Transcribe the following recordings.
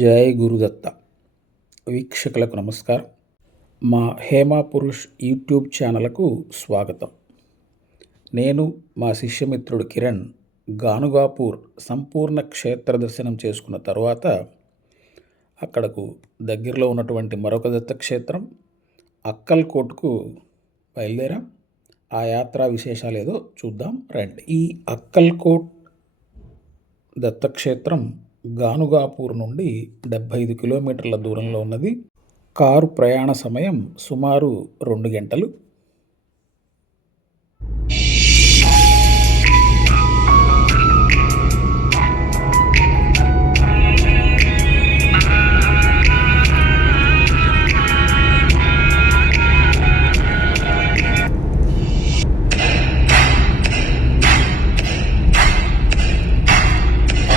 జై గురుదత్త వీక్షకులకు నమస్కారం. మా హేమా పురుష్ యూట్యూబ్ ఛానల్కు స్వాగతం. నేను మా శిష్యమిత్రుడు కిరణ్ గానుగాపూర్ సంపూర్ణ క్షేత్ర దర్శనం చేసుకున్న తర్వాత అక్కడకు దగ్గరలో ఉన్నటువంటి మరొక దత్తక్షేత్రం అక్కల్కోట్కు బయలుదేరాం. ఆ యాత్రా విశేషాలు ఏదో చూద్దాం రండి. ఈ అక్కల్కోట్ దత్తక్షేత్రం గానుగాపూర్ నుండి 75 కిలోమీటర్ల దూరంలో ఉన్నది. కారు ప్రయాణ సమయం సుమారు 2 గంటలు.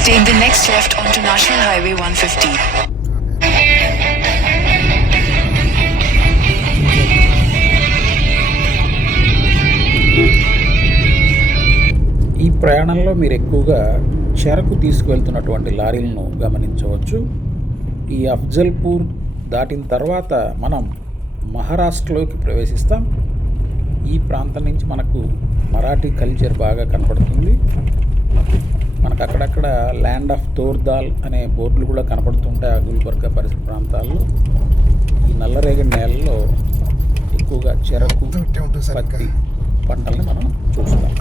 Take the next left onto National Highway 150. ఈ ప్రయాణంలో మీరు ఎక్కువగా చెరకు తీసుకువెళ్తున్నటువంటి లారీలను గమనించవచ్చు. ఈ అఫ్జల్పూర్ దాటిన తర్వాత మనం మహారాష్ట్రలోకి ప్రవేశిస్తాం. ఈ ప్రాంతం నుంచి మనకు మరాఠీ కల్చర్ బాగా కనపడుతుంది. మనకు అక్కడక్కడ ల్యాండ్ ఆఫ్ తోర్దాల్ అనే బోర్డులు కూడా కనపడుతుంటాయి. ఆ గుల్బర్గా పరిసర ప్రాంతాల్లో ఈ నల్లరేగడి నేలలో ఎక్కువగా చెరకు, పత్తి పంటల్ని మనం చూస్తాం.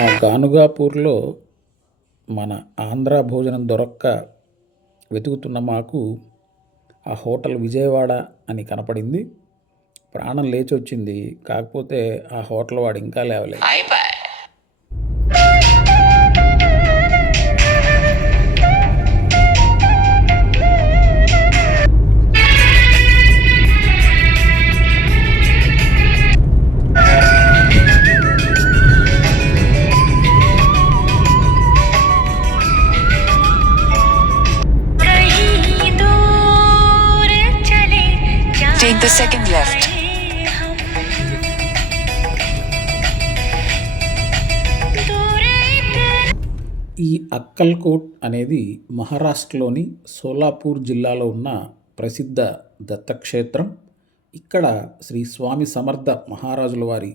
ఆ గానుగాపూర్లో మన ఆంధ్ర భోజనం దొరక్క వెతుకుతున్న మాకు ఆ హోటల్ విజయవాడ అని కనపడింది. ప్రాణం లేచి వచ్చింది. కాకపోతే ఆ హోటల్ వాడు ఇంకా లేవలేదు. Take the second left. ఈ అక్కల్కోట్ అనేది మహారాష్ట్రలోని సోలాపూర్ జిల్లాలో ఉన్న ప్రసిద్ధ దత్తక్షేత్రం. ఇక్కడ శ్రీ స్వామి సమర్థ మహారాజుల వారి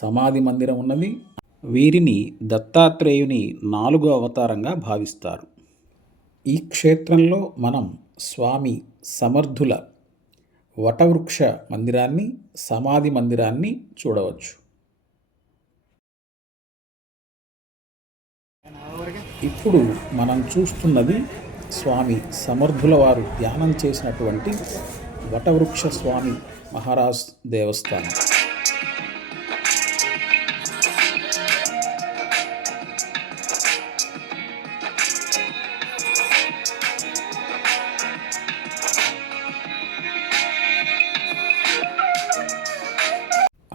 సమాధి మందిరం ఉన్నది. వీరిని దత్తాత్రేయుని 4వ అవతారంగా భావిస్తారు. ఈ క్షేత్రంలో మనం స్వామి సమర్థుల వటవృక్ష మందిరాన్ని, సమాధి మందిరాన్ని చూడవచ్చు. ఇప్పుడు మనం చూస్తున్నది స్వామి సమర్థుల వారు ధ్యానం చేసినటువంటి వటవృక్ష స్వామి మహారాజ్ దేవస్థానం.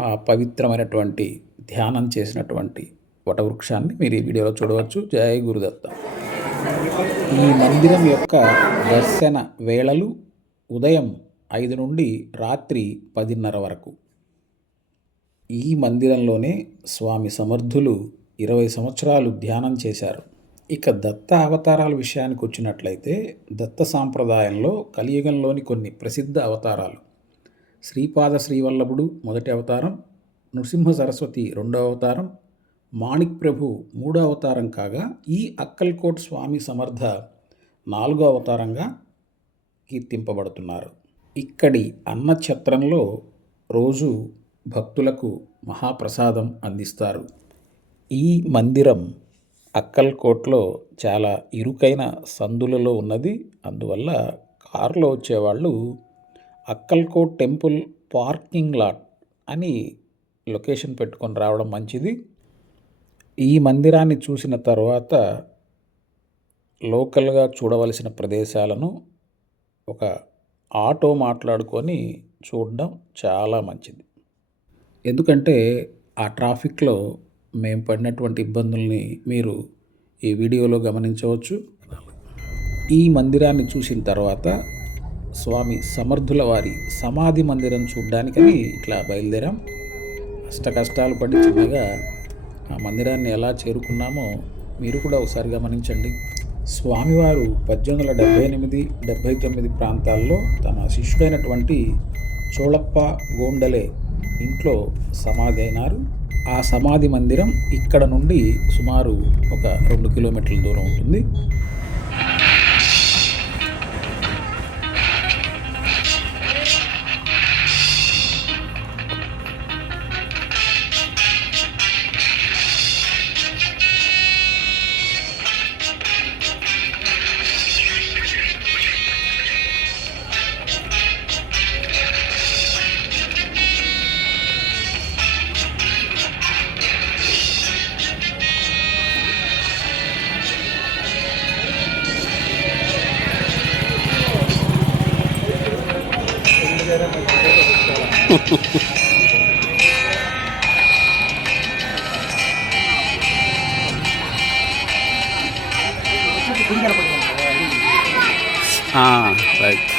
ఆ పవిత్రమైనటువంటి ధ్యానం చేసినటువంటి వటవృక్షాన్ని మీరు ఈ వీడియోలో చూడవచ్చు. జై గురుదత్త. ఈ మందిరం యొక్క దర్శన వేళలు ఉదయం 5 నుండి రాత్రి 10:30 వరకు. ఈ మందిరంలోనే స్వామి సమర్థులు 20 సంవత్సరాలు ధ్యానం చేశారు. ఇక దత్త అవతారాల విషయానికి వచ్చినట్లయితే దత్త సాంప్రదాయంలో కలియుగంలోని కొన్ని ప్రసిద్ధ అవతారాలు: శ్రీపాద శ్రీవల్లభుడు మొదటి అవతారం, నృసింహ సరస్వతి 2వ అవతారం, మాణిక్ ప్రభు 3వ అవతారం కాగా ఈ అక్కల్కోట్ స్వామి సమర్థ 4వ అవతారంగా కీర్తింపబడుతున్నారు. ఇక్కడి అన్నఛత్రంలో రోజు భక్తులకు మహాప్రసాదం అందిస్తారు. ఈ మందిరం అక్కల్కోట్లో చాలా ఇరుకైన సందులలో ఉన్నది. అందువల్ల కారులో వచ్చేవాళ్ళు అక్కల్కోట్ టెంపుల్ పార్కింగ్ లాట్ అని లొకేషన్ పెట్టుకొని రావడం మంచిది. ఈ మందిరాన్ని చూసిన తర్వాత లోకల్గా చూడవలసిన ప్రదేశాలను ఒక ఆటో మాట్లాడుకొని చూడడం చాలా మంచిది. ఎందుకంటే ఆ ట్రాఫిక్లో మేము పడినటువంటి ఇబ్బందుల్ని మీరు ఈ వీడియోలో గమనించవచ్చు. ఈ మందిరాన్ని చూసిన తర్వాత స్వామి సమర్థుల వారి సమాధి మందిరం చూడ్డానికని ఇట్లా బయలుదేరాం. అష్ట కష్టాలు పడి చిన్నగా ఆ మందిరాన్ని ఎలా చేరుకున్నామో మీరు కూడా ఒకసారి గమనించండి. స్వామివారు 1878-79 ప్రాంతాల్లో తన శిష్యుడైనటువంటి చోళప్ప గోండలే ఇంట్లో సమాధి అయినారు. ఆ సమాధి మందిరం ఇక్కడ నుండి సుమారు ఒక 2 కిలోమీటర్ల దూరం ఉంటుంది. రైట్.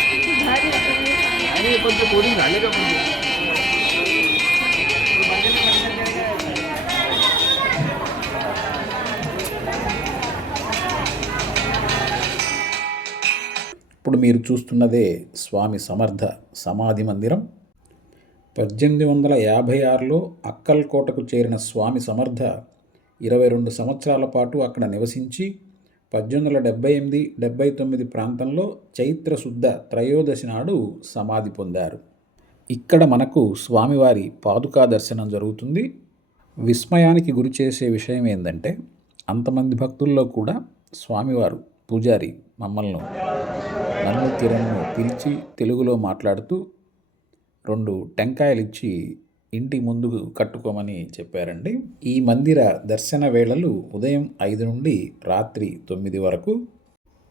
ఇప్పుడు మీరు చూస్తున్నదే స్వామి సమర్థ సమాధి మందిరం. 1856లో అక్కల్కోటకు చేరిన స్వామి సమర్థ 22 సంవత్సరాల పాటు అక్కడ నివసించి 1878-79 ప్రాంతంలో చైత్రశుద్ధ త్రయోదశి నాడు సమాధి పొందారు. ఇక్కడ మనకు స్వామివారి పాదుకా దర్శనం జరుగుతుంది. విస్మయానికి గురి చేసే విషయం ఏంటంటే అంతమంది భక్తుల్లో కూడా స్వామివారు పూజారి నన్ను కిరణ్ను పిలిచి తెలుగులో మాట్లాడుతూ 2 టెంకాయలు ఇచ్చి ఇంటి ముందు కట్టుకోమని చెప్పారండి. ఈ మందిర దర్శన వేళలు ఉదయం 5 నుండి రాత్రి 9 వరకు.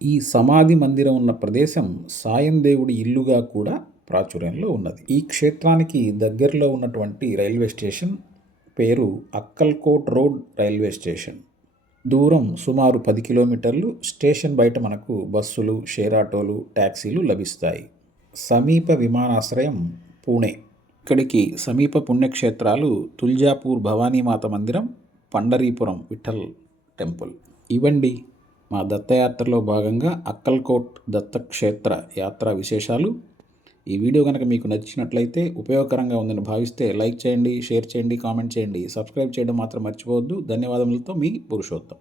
ఈ సమాధి మందిరం ఉన్న ప్రదేశం సాయం దేవుడి ఇల్లుగా కూడా ప్రాచుర్యంలో ఉన్నది. ఈ క్షేత్రానికి దగ్గరలో ఉన్నటువంటి రైల్వే స్టేషన్ పేరు అక్కల్కోట్ రోడ్ రైల్వే స్టేషన్. దూరం సుమారు 10 కిలోమీటర్లు. స్టేషన్ బయట మనకు బస్సులు, షేర్ ఆటోలు, ట్యాక్సీలు లభిస్తాయి. సమీప విమానాశ్రయం పూణే. ఇక్కడికి సమీప పుణ్యక్షేత్రాలు తుల్జాపూర్ భవానీమాత మందిరం, పండరీపురం విఠల్ టెంపుల్. ఇవండి మా దత్తయాత్రలో భాగంగా అక్కల్కోట్ దత్తక్షేత్ర యాత్రా విశేషాలు. ఈ వీడియో కనుక మీకు నచ్చినట్లయితే, ఉపయోగకరంగా ఉందని భావిస్తే లైక్ చేయండి, షేర్ చేయండి, కామెంట్ చేయండి. సబ్స్క్రైబ్ చేయడం మాత్రం మర్చిపోవద్దు. ధన్యవాదములతో మీ పురుషోత్తం.